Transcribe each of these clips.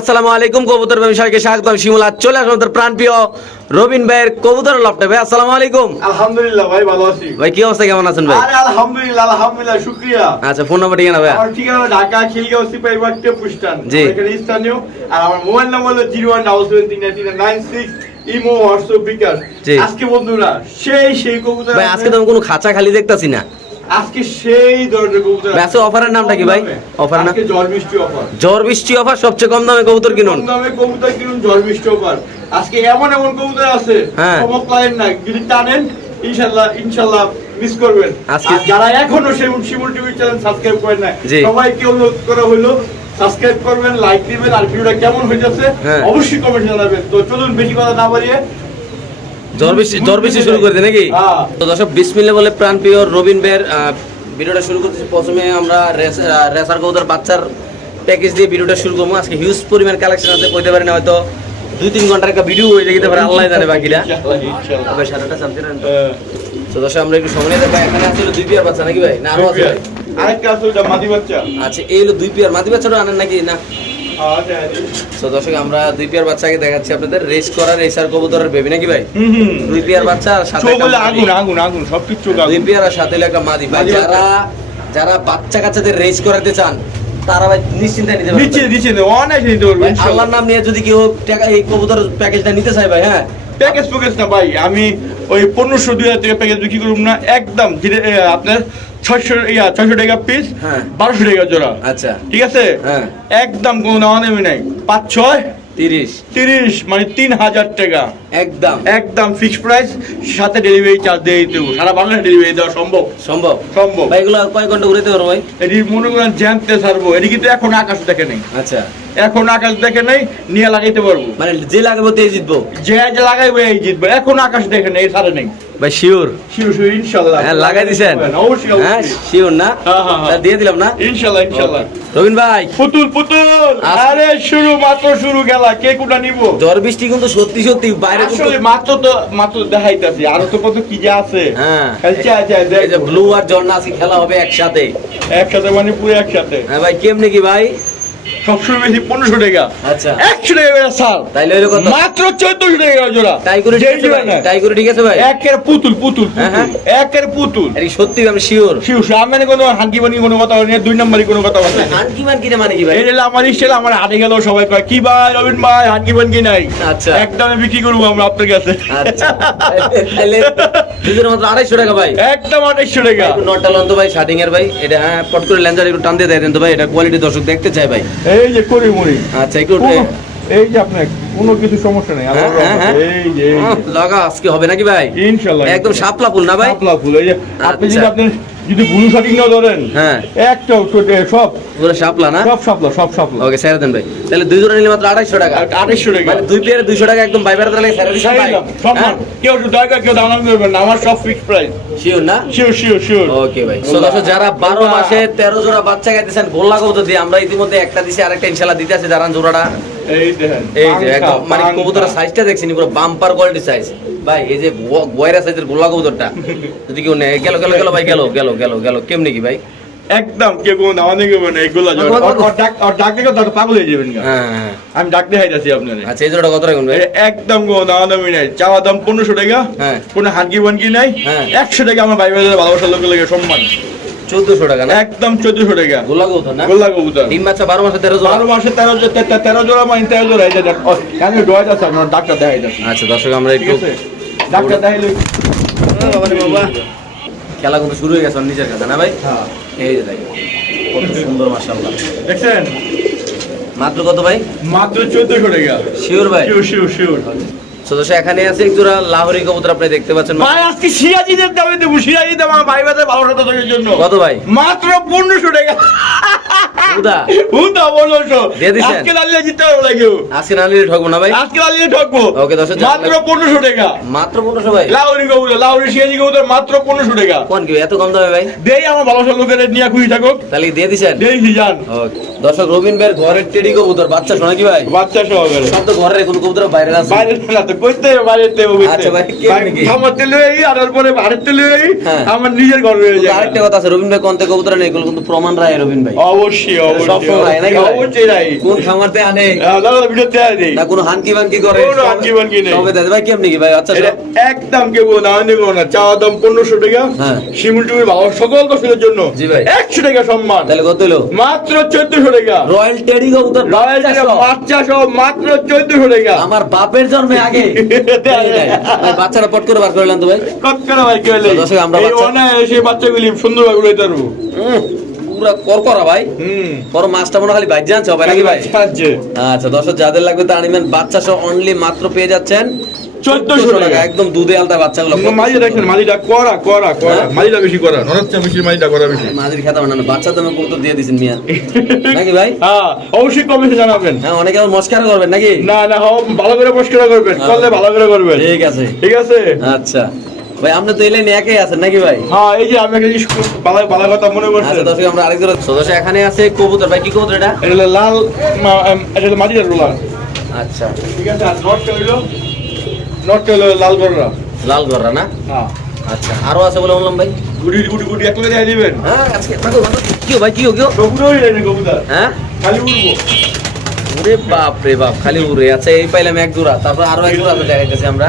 আসসালামু আলাইকুম কবুতর ব্যবসায়ীকে স্বাগতম। শিমুলা চলে আমাদের প্রাণপ্রিয় রবিন ভাইয়ের কবুতর ভাই আসসালামু আলাইকুম। আলহামদুলিল্লাহ ভাই ভালো আছি। ভাই কি অবস্থা কেমন আছেন ভাই? আরে আলহামদুলিল্লাহ আলহামদুলিল্লাহ শুকরিয়া। আচ্ছা ফোন নাম্বার ঠিকানা ভাই আমার ঠিকানা ঢাকা খিলগাঁও সিপাহী বাগ টেপুস্টান জি। এখানে স্থানীয়। আর আমার মোবাইল নাম্বার হলো ইমো হোয়াটসঅ্যাপ বিকাশ। আজকে বন্ধুরা সেই সেই কবুতর ভাই আজকে তো আমি কোনো খাঁচা খালি দেখতাছি না। আজকে সেই কবুতর আজকে অফারের নামটা কি ভাই? অফার না? ঝড় বৃষ্টি অফার ঝড় বৃষ্টি অফার সবচেয়ে কম দামে কবুতর কিনুন কম দামে কবুতর কিনুন ঝড় বৃষ্টি অফার আজকে এমন এমন কবুতর আছে হ্যাঁ। সব ক্লায়েন্ট না যদি টানেন ইনশাআল্লাহ ইনশাআল্লাহ মিস করবেন আর যারা এখনও Shimul Shimul TV channel subscribe করেন না। সবাইকে অনুরোধ করা হলো সাবস্ক্রাইব করবেন লাইক দিবেন আর ভিডিওটা কেমন হয়েছে হ্যাঁ। অবশ্যই কমেন্ট জানাবেন তো চলুন বেশি কথা না বাড়িয়ে ঝড় বৃষ্টি ঝড় বৃষ্টি শুরু করে নাকি? হ্যাঁ। তো দর্শক বিসমিল্লা বলে প্রাণপ্রিয় রবিন ভাইয়ের ভিডিওটা শুরু করতেছি। প্রথমে আমরা রেসার কবুতর বাচ্চার প্যাকেজ দিয়ে ভিডিওটা শুরু করব। আজকে হিউজ পরিমাণ কালেকশন আছে কইতে পারি না হয়তো দুই তিন ঘণ্টার একটা ভিডিও হয়ে যেতে পারে আল্লাহ জানে। তবে সারাটা শান্তি তো। হ্যাঁ। দর্শক আমরা একটু সময় নিতে ভাই এখানে আছে দুই পেয়ার বাচ্চা নাকি ভাই? না আরও আছে আরেকটা আছে মাদি বাচ্চা। আচ্ছা এই হলো দুই পেয়ার। মাদি বাচ্চাটা আনেন নাকি? না। তো দর্শক আমরা দুই পেয়ার বাচ্চাকে দেখাচ্ছি আপনাদের। রেস করা রেসার কবুতরের বেবি নাকি ভাই? দুই পেয়ার বাচ্চা আর সাথে। আগুন আগুন আগুন সব কিছু দুই পেয়ার আর সাথে একটা মাদি। ভাই যারা যারা বাচ্চা কাচ্চাদের রেস করাতে চান তারা ভাই নিশ্চিন্তায় নিতে নিচে পারবেন নিচে অনেক নিতে পারব আল্লাহর নাম নিয়ে যদি কেউ টাকা এই কবুতর প্যাকেজটা নিতে চায় ভাই হ্যাঁ? প্যাকেজ প্যাকেজ না ভাই আমি ওই পনেরোশো দুই হাজার টাকা প্যাকেজ বিক্রি করব না একদম আপনার ছয়শো ইয়া ছয়শো টাকা পিস হ্যাঁ। বারোশো টাকা জোড়া। আচ্ছা। ঠিক আছে? হ্যাঁ। একদম কোনো নেওয়া নেবে নাই। পাঁচ ছয়? তিরিশ। তিরিশ মানে তিন হাজার টাকা। একদম। একদম ফিক্সড প্রাইস সাথে ডেলিভারি চার্জ দিয়ে দিতে। সারা বাংলাদেশে ডেলিভারি দেওয়া সম্ভব। সম্ভব। সম্ভব। এগুলো কয় ঘণ্টা ঘুরে পারব ভাই? এটি মনে করেন ছাড়বো। এটি কিন্তু এখন আকাশ দেখে নেই। আচ্ছা। এখন আকাশ দেখে নেই নিয়ে লাগাইতে পারব। মানে যে লাগাবো তেই জিতবো। যে যে এই জিতবে। এখন আকাশ দেখে নেই ছাড়ে নেই। ভাই শিওর? শিওর শিওর ইনশাল্লাহ। হ্যাঁ লাগাই দিছেন? অবশ্যই হ্যাঁ শিওর না? হ্যাঁ, হ্যাঁ, হ্যাঁ। তা দিয়ে দিলাম না? ইনশাল্লাহ ইনশাল্লাহ। রবিন ভাই। পুতুল পুতুল! আরে শুরু মাত্র শুরু গেলা কে কোটা নিব? ঝড় বৃষ্টি কিন্তু সত্যি সত্যি বাইরে আসলে মাত্র তো মাত্র দেখাইতাছি। আরও তো কত কি যে আছে। হ্যাঁ। দেখ। ব্লু আর ঝর্ণা আজকে খেলা হবে একসাথে। একসাথে মানে পুরো একসাথে। হ্যাঁ ভাই কেমনে কি ভাই? সবসময় বেশি পনেরোশো টাকা। আচ্ছা। একশো টাকা করে সার তাইলে হইল কত? মাত্র চোদ্দশো টাকা করে জোড়া। তাই করে ঠিক আছে ভাই তাই করে ঠিক আছে ভাই? একের পুতুল পুতুল হ্যাঁ, হ্যাঁ। পুতুল একের পুতুল। আরে সত্যি আমি শিওর সামনে কোনো হাঙ্কি বানি কোনো কথা দুই নম্বরই কোনো মানে কি ভাই? এই আমার ইস্টেল আমার হাটে গেল সবাই কয় কি ভাই রবিন ভাই হাঙ্কি বানকি নাই? আচ্ছা। একদমে বিক্রি করব আমরা আপনার কাছে। আচ্ছা। দুজনের মাত্র আড়াইশো টাকা ভাই। একদম আঠাইশশো টাকা। নটটা লন্ত ভাই শার্টিং এর ভাই। এটা হ্যাঁ পট করে লেন্সার একটু টান দিয়ে দেয় দেন তো ভাই এটা কোয়ালিটি দর্শক দেখতে চাই ভাই। এই যে করি মুড়ি আচ্ছা একটু এই যে আপনার কোনো কিছু সমস্যা নেই হ্যাঁ, হ্যাঁ, হ্যাঁ। এই যে লাগা আজকে হবে নাকি ভাই? ইনশাল্লাহ একদম শাপলা ফুল না ভাই? শাপলা ফুল এই যে আপনি আচ্ছা। যদি আপনি যদি শার্টিং না ধরেন হ্যাঁ। একটা সব। পুরো শাপলা না? সব শাপলা সব শাপলা। ওকে দেন ভাই। তাহলে দুই জোড়া নিলে মাত্র আড়াইশো টাকা। আড়াইশো টাকা। মানে দুই পেয়ারে দুইশো টাকা একদম বাইবার তাহলে স্যার দিচ্ছেন ভাই। একদম, সব হ্যাঁ? কেউ দাম করবেন না আমার সব ফিক্স প্রাইস শিওর না? শিওর শিওর শিওর ওকে ভাই। সো দর্শক যারা বারো মাসে তেরো জোড়া বাচ্চা খাইতেছেন গোল্লা কবুতর দিয়ে আমরা ইতিমধ্যে একটা দিছি আরেকটা ইনশাল্লাহ দিতে আছে যারা জোড়াটা। এই যে একদম মানে কবুতরের সাইজটা দেখছেন পুরো বাম্পার কোয়ালিটি সাইজ ভাই এই যে গয়রা সাইজের গোল্লা কবুতরটা যদি কেউ নেয় গেল গেল গেল ভাই গেল গেল গেল গেল কেমনি কি ভাই? একদম কেউ কোনো দাম নেই করবেন না এগুলো আমার কথা- ওর ডাক ওর ডাক দেখে তো পাগল হয়ে যাবেন হ্যাঁ হ্যাঁ। আমি ডাক দেখাইতেছি আপনার। আচ্ছা এই জোড়াটা কত রাখুন ভাই একদম কোনো দাম দামি নাই। চাওয়া দাম পনেরোশো টাকা। হ্যাঁ। কোনো হাঙ্কি বানকি নাই। হ্যাঁ। একশো টাকা আমার ভাই ভাইদের ভালোবাসার লোকের লেগে সম্মান। চোদ্দশো টাকা না? একদম চোদ্দশো টাকা। গোল্লা কবুতর না? গোল্লা কবুতর ডিম বাচ্চা বারো মাসে তেরো জোড়া? বারো মাসে তেরো জো- তে- তে- তেরো জোড়া মানে তেরো জোড়া এই যে কেন ডয়েজ আছে আপনার ডাক্তার দেখাইতেছি। আচ্ছা দর্শক আমরা একটু ডাক্তার দেখাইলে। বাবা রে বাবা। খেলা কিন্তু শুরু হয়ে গেছে নিজের কাছে না ভাই? হ্যাঁ। এই যে দেখেন কত সুন্দর মাশাআল্লাহ। দেখছেন? মাত্র কত ভাই? মাত্র চোদ্দশো টাকা। শিওর ভাই। শিওর শিওর শিওর সদস্য এখানে আছে এক জোড়া লাহোরি কবুতর আপনি দেখতে পাচ্ছেন। ভাই আজকে সিরাজিদের দামে দেবো সিরাজি দাম আমার ভাই ভাইদের ভালোবাসা থাকার জন্য। কত ভাই? মাত্র পনেরোশো টাকা। উদা। দিয়ে দিছেন? আজকে লালিয়ে জিততে পারব না কেউ আজকে নিলে ঠকবো না ভাই। আজকে লালিয়ে ঠকবো ওকে, দশ মাত্র পনেরোশো টাকা। মাত্র পনেরোশো ভাই। লাউরি লাউরি মাত্র পনেরোশো টাকা। কোন কি এত কম দামে ভাই? দেই আমার ভালোবাসার লোকের নিয়ে খুশি থাকুক। তাহলে দিয়ে দিছেন? দেই যান ওকে। দর্শক রবিন ভাইয়ের ঘরের টেডি কবুতর বাচ্চা শোনা কি ভাই? বাচ্চা সহকারে সব তো ঘরের কোন কবুতর বাইরে আছে। বাইরে না তো কইতে বাইরে দেবো আচ্ছা ভাই, কে নাকি? আমার তেলে এই আর পরে তেলে হ্যাঁ। আমার নিজের ঘর রয়ে যায়। আরেকটা কথা আছে রবিন ভাই কোনতে কবুতর নেই কিন্তু প্রমাণ রায় রবিন ভাই। অবশ্যই। অবশ্যই, সব সময় নাকি? ভাই? অবশ্যই নাই। কোন খামারতে আনে? ভিডিও দেয়া নেই। না কোনো হানকি বানকি করে? কোনো হানকি বানকি নেই। সবে দেয়। ভাই কেমনি কি ভাই? আচ্ছা সব- একদম কেউ না আমি না। চাওয়া দাম পনেরোশো টাকা। হ্যাঁ। শিমুল টুমির ভালো। সকল দর্শকের জন্য জি ভাই। একশো টাকা সম্মান। তাহলে কত হলো? মাত্র চোদ্দশো টাকা। রয়্যাল টেডি কবুতর রয়্যাল বাচ্চা সহ। মাত্র চোদ্দশো টাকা। আমার বাপের জন্মে আগে। বাচ্চারা পট করে বার করলাম তো ভাই। কটকারা ভাই কি হলে দর্শক, আমরা বাচ্চাগুলি সুন্দরভাবে উড়াইতে পারব। পুরা করকরা ভাই। বড় মাছটা মনে খালি বাইর জানছে হবে নাকি ভাই? আচ্ছা দর্শক যাদের লাগবে তা আনিবেন বাচ্চা সহ অনলি মাত্র পেয়ে যাচ্ছেন 1400 টাকা। একদম দুধে আলতা বাচ্চাগুলো। মাঝি দেখেন মাঝিটা করা করা করা হ্যাঁ? মাঝিটা বেশি করা নরচ্ছে বেশি মাঝিটা করা বেশি। মাঝির খেতা বানানো বাচ্চা দামে কবুতর দিয়ে দিছেন মিয়া। নাকি ভাই? হ্যাঁ অবশ্যই কমেন্টে জানাবেন। হ্যাঁ অনেকে আবার মস্কারা করবেন নাকি? না না হোক ভালো করে পরিষ্কার করবেন হ্যাঁ। করলে ভালো করে করবেন। ঠিক আছে। ঠিক আছে? আচ্ছা। ভাই আপনি তো এলেন একাই আছেন নাকি ভাই? হ্যাঁ এই যে আমি একটা জিনিস কথা মনে আচ্ছা দর্শক আমরা আরেকজন সদস্য এখানে আছে কবুতর। ভাই কি কবুতর এটা? এটা হলো লাল এটা হলো মাটির রোলার। আচ্ছা। ঠিক আছে আর নটটা হইল নটটা হলো লাল গররা লাল গররা না? হ্যাঁ। আচ্ছা আরও আছে বলে বললাম ভাই। গুটি গুটি গুটি এক করে দিবেন। হ্যাঁ আজকে থাকো কি ভাই কি কি কবুতর কবুতর। হ্যাঁ? খালি উড়বো। ওরে বাপ রে বাপ খালি উড়ে। আচ্ছা এই পাইলাম এক জোড়া। তারপর আরও এক জোড়া দেখাইতেছি আমরা।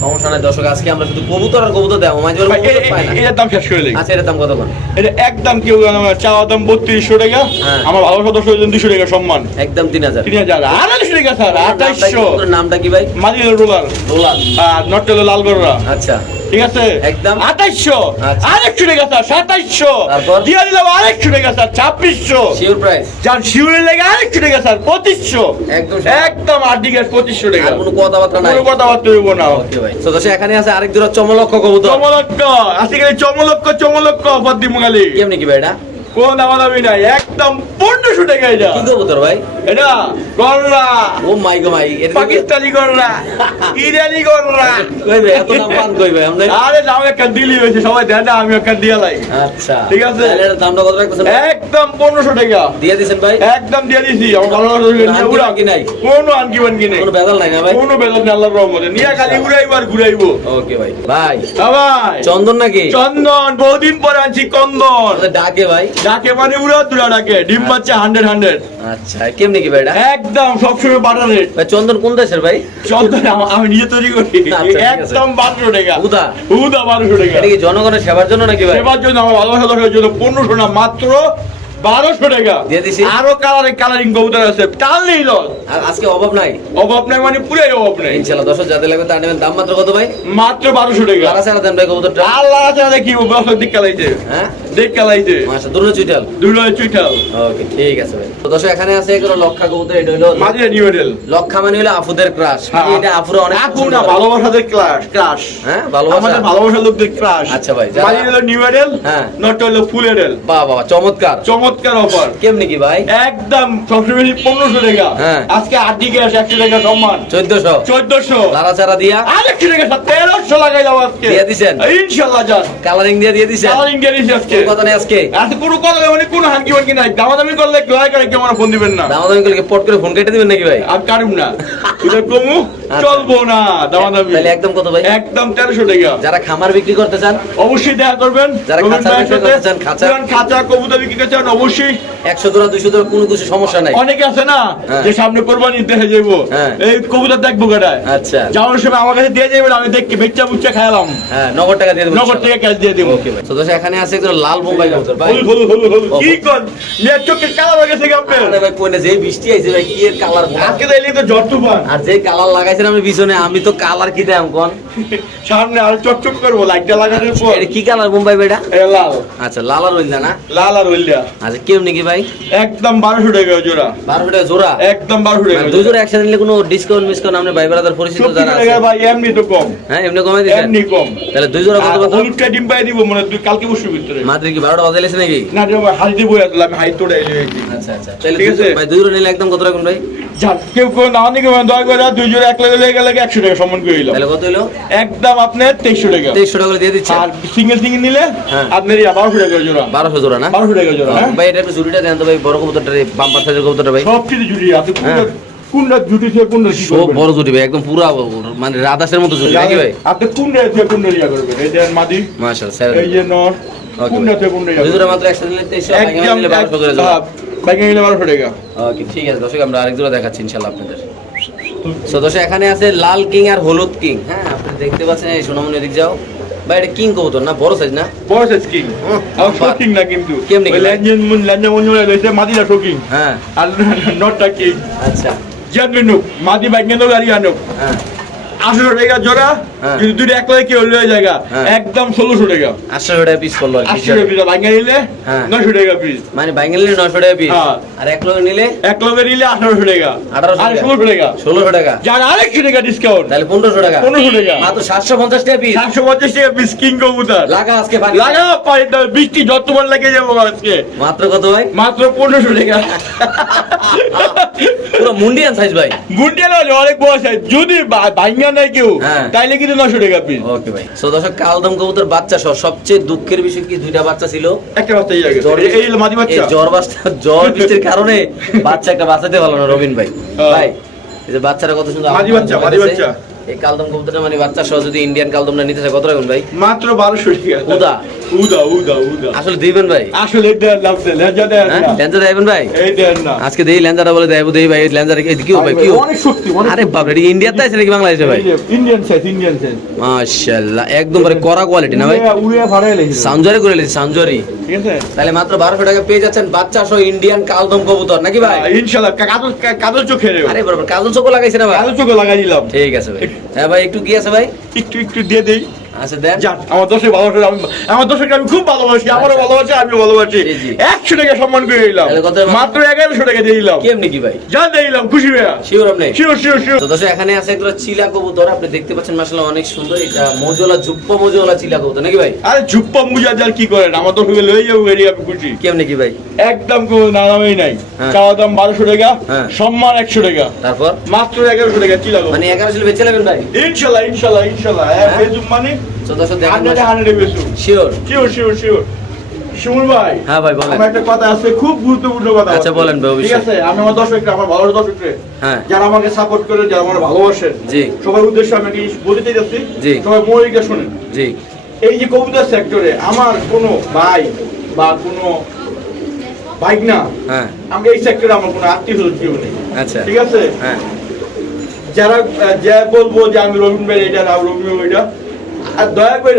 সমস্যা নাই দর্শক আজকে আমরা শুধু কবুতর আর কবুতর দেবো মাঝে ভাই, কবুতর পাই না। এটার দাম শেষ করে দিই। আচ্ছা এটার দাম কত কোন এটা একদম কেউ চাওয়া দাম বত্রিশশো টাকা। হ্যাঁ। আমার ভালো সদস্য হয়েছেন দুশো টাকা সম্মান। একদম তিন হাজার। তিন হাজার আড়াইশো টাকা স্যার আঠাইশশো। নামটা কি ভাই? মাঝে রোলার। রোলার। আর নটটা হলো লাল গররা। আচ্ছা। ঠিক আছে? একদম। আঠাইশশো। আচ্ছা। আরেকশো টাকা স্যার সাতাইশশো। দিয়ে দিলাম আরেকশো টাকা স্যার ছাব্বিশশো। শিওর প্রাইস যার শিউরের লেগে আরেকশো টাকা স্যার পঁচিশশো। একদম একদম আট পঁচিশশো টাকা কোনো কথাবার্তা নাই। কোনো কথাবার্তা হইব না। তো দশে এখানে আছে আরেক জোড়া চমলক্ষ কবুতর। চমলক্ষ আজকে চমলক্ষ চমলক্ষ অফার দিব গালি কেমনি কি ভাই এটা? কোন দামাদামি নাই একদম পনেরোশো টাকা এটা কি কবুতর ভাই? এটা গররা ও মাই গো মাই পাকিস্তানি গররা ইরানি গররা কই ভাই এত দাম পান কই ভাই আমরা আরে দাম একটা দিলি হয়েছে সবাই দেয় না আমি একটা দিয়ে লাই। আচ্ছা। ঠিক আছে। তাহলে দামটা কত রাখতেছেন একদম পনেরোশো টাকা দিয়ে দিছেন ভাই? একদম দিয়ে দিছি আমার ভালো আনকি উড়া বানকি নাই? কোনো আনকি বানকি নেই। কোনো বেদাল নাই না ভাই? কোনো বেদন নেই আল্লাহর রহমতে। নিয়ে খালি উড়াইবো আর ঘুরাইবো। ওকে ভাই ভাই ভাই চন্দন নাকি? চন্দন বহুদিন পরে আনছি কন্দন। ডাকে ভাই। ডাকে মানে উড়া দুরা ডাকে ডিম বাচ্চা হান্ড্রেড হান্ড্রেড আচ্ছা কেমনি কি ভাই একদম সবসময় বাটার রেট ভাই চন্দন কোন দেশের ভাই? চন্দন আমি নিজে তৈরি করি। আচ্ছা। একদম বারোশো টাকা উদা। উদা বারোশো টাকা এটা কি জনগণের সেবার জন্য নাকি ভাই? সেবার জন্য আমার ভালোবাসা দরকার জন্য পনেরোশো না মাত্র বারোশো টাকা। দিয়ে দিছি। আরও কালারিং কালারিং কবুতর আছে। টাল নেই লস। আজকে অভাব নাই? অভাব নাই মানে পুরাই অভাব নাই। ইনশাআল্লাহ দর্শক যাদের লাগবে তার নেবেন। দাম মাত্র কত ভাই? মাত্র বারোশো টাকা। ছাড়া দেন ভাই কবুতরটা। আল্লাহ আছে দেখি ব্যবসা দিক কালাইছে। হ্যাঁ? দিক কালাইছে মাসা দুটো চুইটাল দুলোয় চুইটাল ওকে ঠিক আছে ভাই। তো দর্শক এখানে আছে এগুলো লক্ষা কবুতর এটা হলো মাঝে নিউ মডেল লক্ষা মানে হলো আফুদের ক্রাশ মানে এটা আফুরা অনেক আপু না ভালোবাসাদের ক্লাস ক্রাশ হ্যাঁ ভালোবাসা। আমাদের ভালোবাসা লোকদের ক্রাশ আচ্ছা ভাই, মাঝে হলো নিউ মডেল হ্যাঁ। নট হলো ফুল এডেল বাহ বাবা চমৎকার। চমৎকার অফার কেমনি কি ভাই? একদম সবসময় বেশি পনেরোশো টাকা। হ্যাঁ। আজকে আট দিকে আসে একশো টাকা সম্মান। চোদ্দশো। চোদ্দশো। লারা চারা দিয়া আরেকশো টাকা স্যার তেরোশো লাগাই যাব আজকে। দিয়ে দিছেন? ইনশাল্লাহ কালারিং দিয়ে দিয়ে দিছেন? কালারিং দিয়ে দিচ্ছি আজকে। কথা নেই আজকে? আজকে কোনো কথা নেই, কোনো হাঙ্কি বাঙ্কি নাই? দামাদামি করলে দয়া করে কেউ আমার ফোন দিবেন না। দামাদামি করলে পট করে ফোন কেটে দিবেন নাকি ভাই? আর কাটুম না। এটা কমু আচ্ছা। চলবো না দামাদামি। তাহলে একদম কত ভাই? একদম তেরোশো টাকা। যারা খামার বিক্রি করতে চান অবশ্যই দেখা করবেন। যারা খাঁচা বিক্রি করতে চান, খাঁচা। খাঁচা কবুতর বিক্রি করতে চান অবশ্যই। দোরা দোরা কোনো কিছু সমস্যা নাই। অনেকে আছে না হ্যাঁ। যে সামনে কোরবানি দেখে যাব হ্যাঁ। এই কবুতর দেখব কেটায় আচ্ছা। যাওয়ার সময় আমার কাছে দিয়ে যাবেন আমি দেখি বেচ্চা বুচ্চা খাইলাম। হ্যাঁ নগদ টাকা দিয়ে দেবো নগদ টাকা ক্যাশ দিয়ে দেবো। ওকে ভাই। তো এখানে আছে একজন লাল বোম্বাই কবুতর ভাই। হলুদ হলুদ হলুদ হলুদ। কি কর মেয়ের চোখের কালার হয়ে গেছে কি আরে ভাই কোনে যে বৃষ্টি আইছে ভাই কি এর কালার আজকে তো তো জ্বর তুফান। আর যে কালার লাগাইছেন আমি পিছনে আমি তো কালার কি দাম কোন? সামনে আর চকচক করব লাইটটা লাগানোর পর। এটা কি কালার বোম্বাই বেটা এটা? লাল। আচ্ছা লাল আর হইল না? লাল আর হলদিয়া আচ্ছা কেমনি কি ভাই? একদম বারোশো টাকা জোড়া। বারোশো টাকা জোড়া? একদম বারোশো টাকা মানে দুই জোড়া একসাথে নিলে কোনো ডিসকাউন্ট মিসকাউন্ট আপনি ভাই ব্রাদার পরিচিত যারা আছে? ভাই এমনি তো কম। হ্যাঁ এমনি কমাই দিচ্ছেন এমনি কম। তাহলে দুই জোড়া কত কত ডিম পাই দিব মনে দুই- কালকে বসে ভিতরে। মাত্র কি বারোটা বাজে লেছে নাকি? না রে ভাই হাসি বই আসলে আমি হাই তোড়ে এসে আচ্ছা আচ্ছা। তাহলে ঠিক আছে। ভাই দুই জোড়া নিলে একদম কত রাখুন ভাই? যাক কেউ কেউ না অনেকে দয়া করে দুই জোড়া এক লাগে লেগে লাগে একশো টাকা সম্মান করে দিলাম তাহলে কত হলো একদম আপনার তেইশশো টাকা। তেইশশো টাকা দিয়ে দিচ্ছে আর সিঙ্গেল সিঙ্গেল নিলে। আপনার টাকা জোড়া। বারোশো জোড়া না? বারোশো টাকা জোড়া ভাই এটা একটু জুড়িটা দেন তো ভাই বড় কবুতরটা রে, বাম্পার সাইজের কবুতরটা ভাই। সব কিছু জুড়ি আছে কোনটা। জুটি থেকে কোনটা কি করবেন বড় জুটি ভাই একদম পুরা মানে রাধাসের মতো জুটি নাকি ভাই? আপনি কোনটা থেকে কোনটা ইয়া করবেন এই যে মাদি। মাশাআল্লাহ এই যে নর। যাবে? মাত্র নিলে নিলে করে হ্যাঁ, বাইকে নিলে বারোশো টাকা। ওকে ঠিক আছে দর্শক আমরা আরেক জোড়া দেখাচ্ছি ইনশাল্লাহ আপনাদের। সো দর্শক এখানে আছে লাল কিং আর হলুদ কিং। হ্যাঁ আপনি দেখতে পাচ্ছেন এই সোনামণি এদিক যাও। ভাই এটা কিং কবুতর না? বড় সাইজ না? বড় সাইজ কিং। আর বাহ। শোকিং না কিন্তু। কেমনে কি? মুন ল্যাঞ্জেন মুন রয়েছে মাদিরা শোকিং হ্যাঁ। আর নটটা কিং আচ্ছা। জানবে মাদি বাইকে তো গাড়ি আনুক। হ্যাঁ। আঠারো টাকা জোড়া। হ্যাঁ। যদি দুটো এক লাগে কেউ লয়ে জায়গা হ্যাঁ। একদম ষোলোশো টাকা। আটশো টাকা পিস করল আটশো টাকা পিস নিলে হ্যাঁ। নশো টাকা পিস মানে নিলে নশো টাকা পিস হ্যাঁ। আর এক নিলে? এক লগে নিলে আঠারোশো টাকা। 1800 আর টাকা। ষোলোশো টাকা। ষোলোশো টাকা। যার আরেকশো টাকা ডিসকাউন্ট তাহলে পনেরোশো টাকা। পনেরোশো টাকা। মাত্র সাতশো পঞ্চাশ টাকা পিস সাতশো পঞ্চাশ টাকা পিস কিং কবুতর। লাগা আজকে লাগা পানি বৃষ্টি যতবার লাগে যাব আজকে। মাত্র কত ভাই? মাত্র পনেরোশো টাকা। পুরো মুন্ডিয়ান সাইজ ভাই। গুন্ডে না অনেক বয়স আছে যদি ভাঙ্গা নাই কেউ হ্যাঁ। তাইলে কিন্তু নশো টাকা পিস ওকে ভাই। সো দর্শক কালদম কবুতর বাচ্চা সহ সবচেয়ে দুঃখের বিষয় কি? দুইটা বাচ্চা ছিল। একটা বাচ্চা ইয়া গেছে জ্বর- এই মাদি বাচ্চা। এই জ্বর বাচ্চা জ্বর বৃষ্টির কারণে বাচ্চা একটা বাঁচাতে পারল না রবিন ভাই। হ্যাঁ। ভাই এই যে বাচ্চারা কত সুন্দর মাদি বাচ্চা, মাদি। বাচ্চা। এই কালদম কবুতরটা মানে বাচ্চা সহ যদি ইন্ডিয়ান কালদমটা নিতে চায় কত রাখুন ভাই? মাত্র বারোশো টাকা। উদা। উদা উদা উদা। আসলে দিবেন ভাই। আসলে দেড় লাভ দেন লেজা দেন না। ল্যাঞ্জা দেবেন ভাই? এই দেন না। আজকে দেই ল্যাঞ্জাটা বলে দেবো দেই ভাই ল্যাঞ্জাটা কি কি হবে কি অনেক শক্তি আরে বাপ রে ইন্ডিয়াতে আছে নাকি বাংলাদেশে ভাই? ইন্ডিয়ান সাইজ ইন্ডিয়ান সাইজ মাশাআল্লাহ একদম কড়া কোয়ালিটি না ভাই? উড়িয়া ফাড়াই লেগেছে সানজরি করে লেছি সানজরি। ঠিক আছে? তাহলে মাত্র বারোশো টাকা পেয়ে যাচ্ছেন বাচ্চা সহ ইন্ডিয়ান কালদম কবুতর নাকি ভাই? ইনশাআল্লাহ কাজল কাজল চোখে আরে বরাবর কাজল চোখও লাগাইছে না ভাই? কাজল চোখে লাগাই দিলাম। ঠিক আছে ভাই। হ্যাঁ ভাই একটু কি আছে ভাই। একটু একটু দিয়ে দেই। আচ্ছা দেন। আমার দর্শক ভালোবাসে আমি আমার দর্শককে আমি খুব ভালোবাসি আমারও ভালোবাসে আমিও ভালোবাসি। জি, জি। একশো টাকা সম্মান করে দিলাম মাত্র এগারোশো টাকা দিয়ে দিলাম। কেমনি কি ভাই? যা দিয়ে দিলাম খুশি ভাইয়া শিওর আপনি? Sure sure sure. তো দর্শক এখানে আছে একটা চিলা কবুতর। আপনি দেখতে পাচ্ছেন মাশাআল্লাহ অনেক সুন্দর। এটা মজলা জুপ্পা মজলা চিলা কবুতর নাকি ভাই? আরে ঝুপ্পা মুজা যার কি করেন? আমার দর্শকে লয়ে যাব গাড়ি আমি খুশি। কেমনি কি ভাই? একদম কোনো নানামই নাই। হ্যাঁ। চাওয়া দাম বারোশো টাকা হ্যাঁ। সম্মান একশো টাকা। তারপর? মাত্র এগারোশো টাকা লাগবে মানে এগারোশো বেঁচে নেবেন ভাই? ইনশাল্লাহ ইনশাল্লাহ ইনশাল্লাহ। হ্যাঁ। মানে তো দেখেন হান্ড্রেডে হান্ড্রেডে sure sure sure sure Shimul ভাই হ্যাঁ ভাই বলেন। আমার একটা কথা আছে খুব গুরুত্বপূর্ণ কথা আচ্ছা, বলেন ভাই, ঠিক আছে আমি আমার দর্শককে আমার ভালো দর্শককে হ্যাঁ। যারা আমাকে সাপোর্ট করে যারা আমার ভালোবাসেন জি। সবার উদ্দেশ্যে আমি কি বলতে চাইছি জি। সবাই মৌলিকা শুনেন। জি। এই যে কবুতর সেক্টরে আমার কোনো ভাই বা কোনো বাইক না হ্যাঁ। আমি এই সেক্টরে আমার কোনো আত্মীয় স্বজন কেউ নেই। আচ্ছা। ঠিক আছে? হ্যাঁ। যারা যা বলব যে আমি রবীন্দ্র এটা রবীন্দ্র এটা আর দয়া করে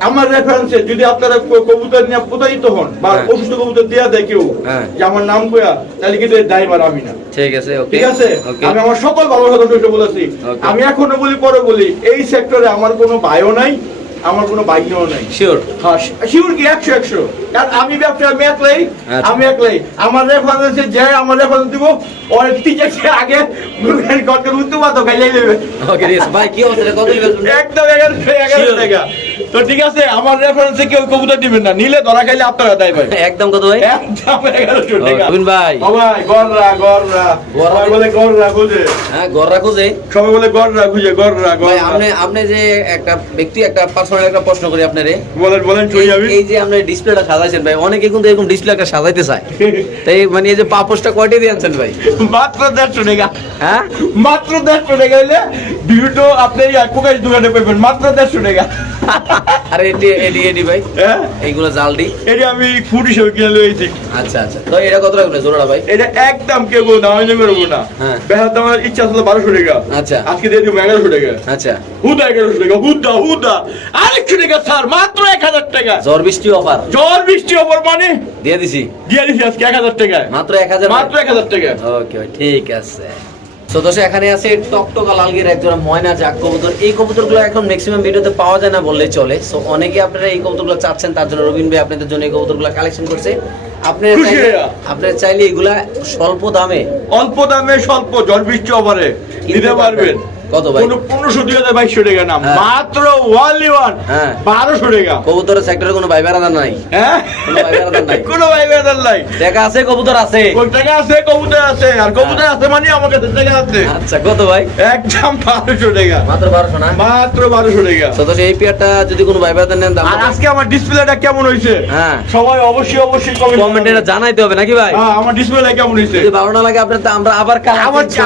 আমার রেফারেন্সে যদি আপনারা কবুতর নিয়ে প্রতারিত হন বা হ্যাঁ। অসুস্থ কবুতর দেয়া দেয় কেউ হ্যাঁ। যে আমার নাম কয়া তাহলে কিন্তু ড্রাইভার আমি না। ঠিক আছে ঠিক আছে? আমি আমার সকল ভালো সদস্য বলেছি। আমি এখনও বলি পরে বলি এই সেক্টরে আমার কোনো ভাইও নাই আমার কোনো বাইক নেওয়া নাই। শিওর হ্যাঁ শিওর কি? একশো একশো। কারণ আমি ব্যবসা আমি একলাই আচ্ছা। আমি একলাই। আমার রেফারেন্সে যে আমার রেফারেন্স দিব ওর আছে আগে মুখের গটকে উঠতে পারতো গাইলে নেবে ওকে রেস ভাই কি অবস্থা? কত দিবে একদম এগারো এগারো টাকা। তো ঠিক আছে আমার রেফারেন্সে কেউ কবুতর দিবেন না। নিলে ধরা খাইলে আপনারা দেয় ভাই। একদম কত ভাই? একদম টাকা। রবিন ভাই। সবাই গররা গররা। গররা সবাই বলে গররা খুঁজে। হ্যাঁ ঘর রাখো যে সবাই বলে গররা খুঁজে গররা ভাই আপনি আপনি যে একটা ব্যক্তি একটা পার্সোনাল একটা প্রশ্ন করি আপনারে। বলেন বলেন আমি। এই- যে আপনি ডিসপ্লেটা সাজাইছেন ভাই অনেকে কিন্তু এরকম ডিসপ্লে একটা সাজাইতে চায়। তাই মানে এই যে পাপোসটা কয়টি দিয়ে আনছেন ভাই? মাত্র দেড়শো টাকা। হ্যাঁ? মাত্র দেড়শো টাকা হইলে ভিডিও আপনি দোকানে পাবেন মাত্র দেড়শো টাকা। আরে এডি এডি এডি ভাই। হ্যাঁ? এইগুলো জালডি এটা আমি ফুড হিসেবে কিনে লইছি আচ্ছা আচ্ছা। তো এটা কত রাখবেন জোড়াটা ভাই? এটা একদম কেউ না আমি করব না। হ্যাঁ। বেহার দামের ইচ্ছা ছিল বারোশো টাকা। আচ্ছা। আজকে দিয়ে দিব এগারোশো টাকা। আচ্ছা। হুদা এগারোশো টাকা হুদা হুদা। আরেকশো টাকা স্যার মাত্র এক হাজার টাকা। ঝড় বৃষ্টি অফার। জল বৃষ্টি ওপর মানে? দিয়ে দিছি। দিয়ে দিছি আজকে এক হাজার টাকায়। মাত্র এক হাজার মাত্র এক হাজার টাকা ওকে ঠিক আছে। দোষে এখানে আছে টকটকা লালগির একজোড়া ময়না জাক কবুতর। এই কবুতরগুলো এখন ম্যাক্সিমাম ভিডিওতে পাওয়া যায় না বললেই চলে। সো অনেকে আপনারা এই কবুতরগুলো চাচ্ছেন তার জন্য রবিন ভাই আপনাদের জন্য এই কবুতরগুলো কালেকশন করছে। আপনারা চাইলে আপনারা চাইলে এগুলা স্বল্প দামে অল্প দামে স্বল্প জল বৃষ্টি ওভারে নিতে পারবেন। কত ভাই? পনেরোশো দুই হাজার বাইশশো টাকা না হ্যাঁ। মাত্র ওয়ানলি ওয়ান হ্যাঁ। বারোশো টাকা। সেক্টরে কোনো ভাই বেড়াদার নাই। হ্যাঁ? কোনো ভাই বেড়াদার নাই। আছে কবুতর আছে। টাকা আছে কবুতর আছে। আর কবুতর আছে মানে আমার কাছে টাকা আছে। আচ্ছা কত ভাই? একদম বারোশো টাকা। মাত্র বারোশো না? মাত্র বারোশো টাকা। তো এই পেয়ারটা যদি কোনো ভাই বেড়াদার নেন আর আজকে আমার ডিসপ্লেটা কেমন হয়েছে? হ্যাঁ। সবাই অবশ্যই অবশ্যই কমেন্ট কমেন্টে জানাইতে হবে নাকি ভাই? হ্যাঁ আমার ডিসপ্লেটা কেমন হয়েছে? যদি ভালো না লাগে আপনার আমরা আবার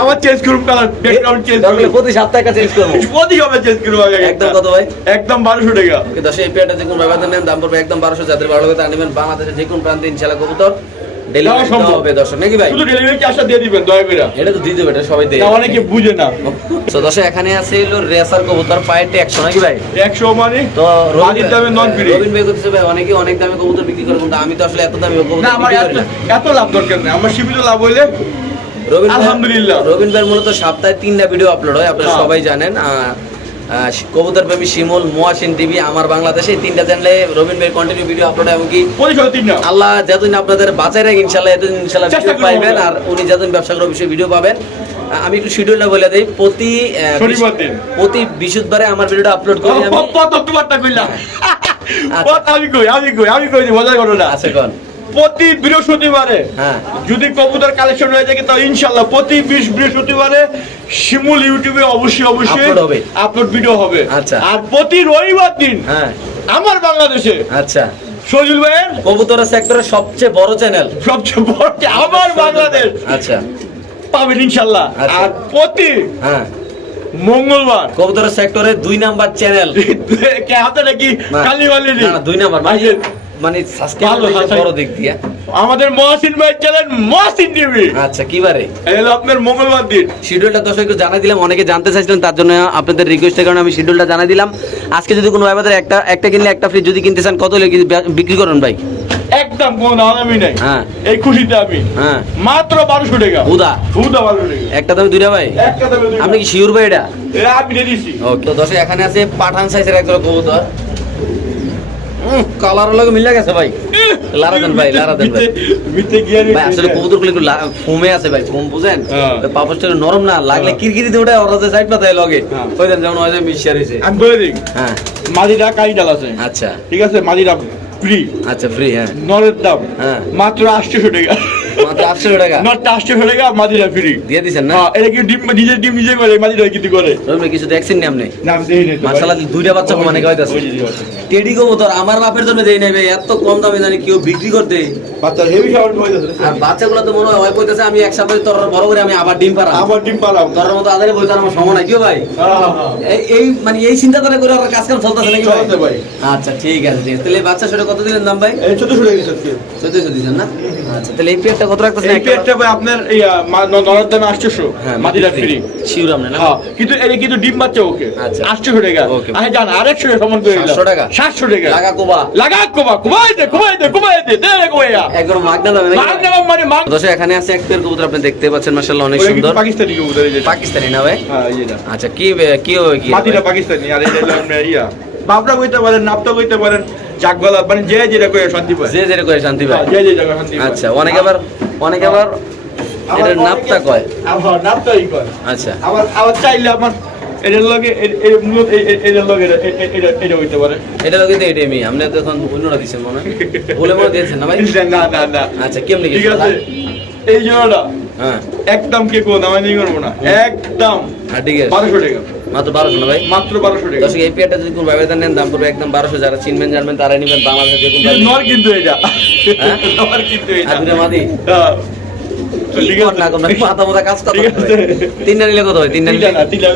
আবার চেঞ্জ করুন কালার ব্যাকগ্রাউন্ড চেঞ্জ প্রতি সপ্তাহে একটা চেঞ্জ করব। প্রতি সপ্তাহে চেঞ্জ করব একদম কত ভাই? একদম বারোশো টাকা। ওকে দশ এই পেয়ারটা যে কোনো ব্যবধান নেন দাম পড়বে একদম বারোশো যাদের ভালো লাগে নেবেন। বাংলাদেশের যে কোনো প্রান্তে ইনশাল্লাহ কবুতর ডেলিভারি দেওয়া সম্ভব। হবে দর্শক নাকি ভাই? শুধু ডেলিভারি চার্জটা দিয়ে দিবেন দয়া করে। এটা তো দিয়ে দেবে এটা সবাই দেয় না, অনেকে বুঝে না। তো দর্শক এখানে আছে রেসার কবুতর পায়ের একশো নাকি ভাই? একশো মানে? তো রবিন দামে নন ফ্রি রবিন ভাই করতেছে ভাই অনেকে অনেক দামে কবুতর বিক্রি করে কিন্তু আমি তো আসলে এত দামে কবুতর এত এত লাভ দরকার নেই। আমার সীমিত লাভ হইলে রবিন আলহামদুলিল্লাহ। রবিন ভাই মূলত সপ্তাহে তিনটা ভিডিও আপলোড হয় আপনারা হ্যাঁ। সবাই জানেন। কবুতর প্রেমী শিমুল টিভি আমার বাংলাদেশে এই তিনটা চ্যানেলে রবিন ভাই কন্টিনিউ ভিডিও আপলোড তিন না আল্লাহ যতদিন আপনাদের বাঁচাই রাখে ইনশাল্লাহ এতদিন ইনশাল্লাহ ভিডিও পাইবেন। আর উনি যতদিন ব্যবসা করার বিষয়ে ভিডিও পাবেন। আমি একটু শিডিউলটা বলে দিই। প্রতি প্রতি বৃহস্পতিবারে আমার ভিডিওটা আপলোড করি আমি। কইলাম। আমি কই আমি কই আমি কই যে মজা করো না আছে কোন? প্রতি বৃহস্পতিবারে হ্যাঁ। যদি কবুতর কালেকশন হয়ে থাকে তাহলে ইনশাল্লাহ প্রতি বিশ বৃহস্পতিবারে শিমুল ইউটিউবে অবশ্যই অবশ্যই আপলোড ভিডিও হবে। আচ্ছা। আর প্রতি রবিবার দিন হ্যাঁ। আমার বাংলাদেশে আচ্ছা। সজুল ভাইয়ের কবুতরের সেক্টরের সবচেয়ে বড় চ্যানেল সবচেয়ে বড় আমার বাংলাদেশ। আচ্ছা। পাবেন ইনশাল্লাহ আচ্ছা। আর প্রতি হ্যাঁ। মঙ্গলবার। কবুতরের সেক্টরে দুই নাম্বার চ্যানেল কে হাতে নাকি না, না, দুই নাম্বার। মানে আচ্ছা। মানে। বড় দিক দিয়ে। আমাদের মহাসিন ভাই চ্যানেল মহাসিন টিভি। আচ্ছা কিবারে এলো আপনার মঙ্গলবার দিন। শিডিউলটা দর্শক একটু জানাই দিলাম অনেকে জানতে চাইছিলেন তার জন্য আপনাদের রিকোয়েস্টের কারণে আমি শিডিউলটা জানাই দিলাম। আজকে যদি কোনো ভাইবাদের একটা একটা কিনলে একটা ফ্রি যদি কিনতে চান কত হলে বিক্রি করুন ভাই? একদম কোনো দামি নাই। হ্যাঁ। এই খুশিতে আমি। হ্যাঁ। মাত্র বারোশো টাকা। উদা উদা বারোশো টাকা। একটা দামে দুইটা ভাই? একটা দামে। আপনি কি শিওর ভাই এটা? এ, আমি দিয়ে দিছি। ওকে তো দর্শক এখানে আছে পাঠান সাইজের একজন কবুতর। কালার লাগে মিলা গেছে ভাই। লারা দেন ভাই লারা দেন ভাই। আসলে কবুতরগুলো ফোমে আছে ভাই ফোম বুঝেন? হ্যাঁ। পাপসটা নরম না লাগলে হ্যাঁ। কিরকিরি দিয়ে ওটা ওরা সাইড পাতায় লগে। হ্যাঁ। ওই দেন যেমন হয় যে মিশিয়ার হয়েছে আমি বলে দিই হ্যাঁ। মাদিরা কাই ডাল আছে। আচ্ছা। ঠিক আছে মাদিরা ফ্রি আচ্ছা ফ্রি হ্যাঁ। নরের দাম। হ্যাঁ। মাত্র আটশোশো টাকা। মাত্র আটশো টাকা। নটটা আটশোশো টাকা মাদিরা ফ্রি দিয়ে দিছেন না? হ্যাঁ এটা কি ডিম নিজের ডিম নিজে করে মাদিরা কিন্তু করে। রবি কিছু দেখছেন নি আপনি? নাম দেই নাই তো দুইটা বাচ্চা মানে খাওয়াইতাছে ওই যে, ওই যে। টেডি কবুতর আমার বাপের জন্য দেই ভাই এত কম দামে জানি কেউ বিক্রি করতে। বাচ্চা হেভি খাবার হইতাছে আর বাচ্চাগুলো তো মনে হয় কইতাছে আমি এক সপ্তাহে তোর বড় করে আমি আবার ডিম পারাম আবার ডিম পালাম তোর মতো আদারে বলতে আমার সময় নাই কেউ ভাই? হ্যাঁ, হ্যাঁ, হ্যাঁ। এই- মানে এই চিন্তাধারা করে আমার কাজ কাম চলতেছে নাকি ভাই। আচ্ছা ঠিক আছে ঠিক আছে। তাহলে বাচ্চা সেটা কত দিলেন দাম ভাই? এই ছোট ছোট গেছে আজকে। চোদ্দশো না? আচ্ছা তাহলে এই পেয়ারটা কত রাখতেছেন? এই পেটটা ভাই আপনার এই নরের দামে আটশোশো হ্যাঁ মাদিরা ফ্রি শিওর আপনি না? হ্যাঁ কিন্তু এটা কিন্তু ডিম বাচ্চা ওকে। আচ্ছা। আটশোশো টাকা আরে জান আরেকশো টাকা সমান করে দিলাম। 700 টাকা? সাতশো টাকা। লাগা কোবা? লাগা কোবা কুমাই দে কুমাই দে কুমাই দে দে রে কুমাইয়া একদম মাগনা দামে মাগ দেবাম মানে মাগ দর্শক এখানে আছে এক পেয়ার কবুতর আপনি দেখতে পাচ্ছেন মাশাআল্লাহ অনেক সুন্দর। পাকিস্তানি কবুতর এই যে? পাকিস্তানি না ভাই? হ্যাঁ এই যে আচ্ছা কি কি হবে কি? মাদিরা পাকিস্তানি আর এটা হলো আপনার ইয়া। বাবরা কইতে পারেন নাপতা কইতে পারেন জাগগলা মানে যে যেটা কই শান্তি পায়। যে যে করে শান্তি ভাই হ্যাঁ, যে যে জায়গা শান্তি পায়। আচ্ছা অনেকে আবার অনেকে আবার নাপতা কয়? নাপতাই কয়। আচ্ছা। আবার আবার চাইলে আমার এটার লগে এ- এ- মূলত এ- এ- এটার লগে এটা- এ- এ- এটা এটা হইতে পারে। এটা লোকে তো এটাই আমি আপনি তো অন্যরা দিচ্ছেন মনে বলে মনে দিয়েছেন না ভাই? না না না আচ্ছা কেমনি ঠিক কি আছে। এই জোড়াটা হ্যাঁ। একদম কে কোন? আমি নিয়ে করব না। একদম। হ্যাঁ ঠিক আছে। বারোশো টাকা। মাত্র বারোশো না ভাই? মাত্র বারোশো টাকা। দর্শক এই পেয়ারটা যদি কোনো ব্যবধান নেন দাম পড়বে একদম বারোশো। যারা চিনবেন জানবেন তারা নেবেন। বাংলাদেশে যে কোনো নর কিন্তু এটা। হ্যাঁ? নর কিন্তু এটা। আর দুটো মাদি। হ্যাঁ। তিনটা নিলে কত হয়? তিনটা নিলে তিনটা।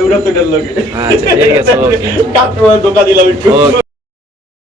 আচ্ছা, ঠিক আছে, okay. কাস্টমার ধোকা দিলাম একটু। ওকে।